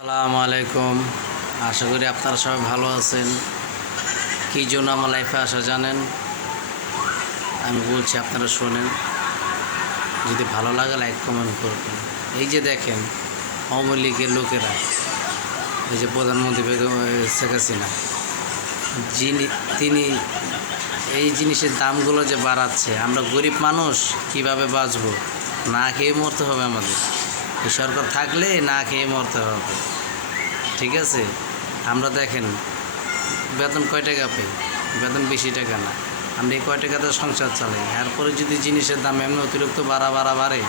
আসসালামু আলাইকুম। আশা করি আপনারা সবাই ভালো আছেন। কী জন্য আমার লাইফে আসা জানেন? আমি বলছি, আপনারা শোনেন। যদি ভালো লাগে লাইক কমেন্ট করবেন। এই যে দেখেন, আওয়ামী লীগের লোকেরা, এই যে প্রধানমন্ত্রী বেগম শেখ হাসিনা, তিনি এই জিনিসের দামগুলো যে বাড়াচ্ছে, আমরা গরিব মানুষ কিভাবে বাঁচবো? না খেয়ে মরতে হবে আমাদের। এই সরকার থাকলে না খেয়ে মরতে হবে, ঠিক আছে? আমরা দেখেন বেতন কয় টাকা পাই, বেতন বেশি টাকা না। আমরা এই কয় টাকাতে সংসার চালাই। এরপরে যদি জিনিসের দাম এমনি অতিরিক্ত বাড়ে,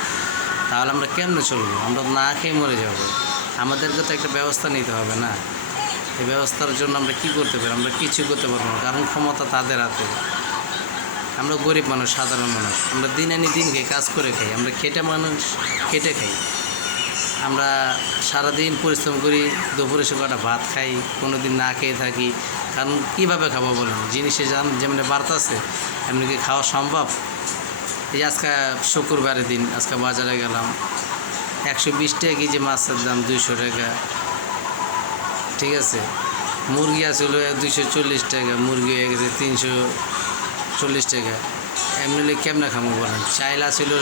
তাহলে আমরা কেমনে চলবো? আমরা না খেয়ে মরে যাব। আমাদেরকে তো একটা ব্যবস্থা নিতে হবে না? এই ব্যবস্থার জন্য আমরা কি করতে পারি? আমরা কিছু করতে পারবো না, কারণ ক্ষমতা তাদের হাতে। আমরা গরিব মানুষ, সাধারণ মানুষ, আমরা দিন আনি দিন খাই, কাজ করে খাই। আমরা খেটে খাই। আমরা সারাদিন পরিশ্রম করি, দুপুরে সে কটা ভাত খাই, কোনো দিন না খেয়ে থাকি। কারণ কীভাবে খাবো বলেন? জিনিসের দাম যেমন বাড়তেছে, এমনি কি খাওয়া সম্ভব? এই আজকে শুক্রবারের দিন, আজকে বাজারে গেলাম, 120 টাকা কেজি মাছের দাম, 200 টাকা, ঠিক আছে? মুরগি আসছিল 240 টাকা, মুরগি হয়ে গেছে 340 টাকা। এমনি কেমনে খাবো বলেন? চাইল আসছিল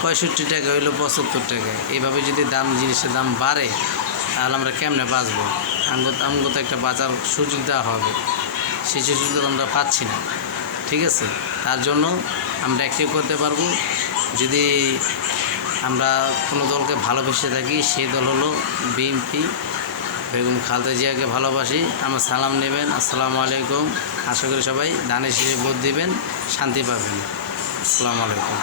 65 টাকা, হইলো 75 টাকা। এইভাবে যদি জিনিসের দাম বাড়ে, তাহলে আমরা কেমনে বাঁচবো? আমগো তো একটা বাঁচার সুযোগ দেওয়া হবে, সেই সুযোগ আমরা পাচ্ছি না, ঠিক আছে? তার জন্য আমরা একটিও করতে পারবো, যদি আমরা কোনো দলকে ভালোবেসে থাকি, সেই দল হলো বিএনপি। বেগম খালেদা জিয়াকে ভালোবাসি। আমার সালাম নেবেন। আসসালামু আলাইকুম। আশা করি সবাই ধানের শীষে ভোট দিবেন, শান্তি পাবেন। আসসালামু আলাইকুম।